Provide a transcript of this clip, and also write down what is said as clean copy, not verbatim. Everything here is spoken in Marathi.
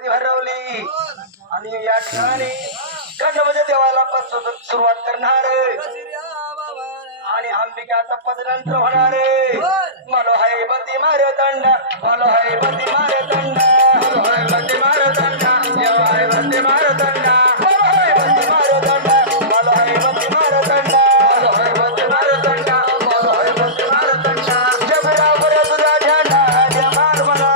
मध्ये भरवली आणि या ठिकाणी गणपती देवाला सुरुवात करणार आणि अंबिकाचा पदरंत्र होणार मला हाय बती मारे दंड मला हाय बती मारे दंड मला हाय बती मारे दंड देवा हाय बती मारे दंड मला हाय बती मारे दंड मला हाय बती मारे दंड मला हाय बती मारे दंड मला हाय बती मारे दंड जबरा बरे तुझा झंडा जमाल मला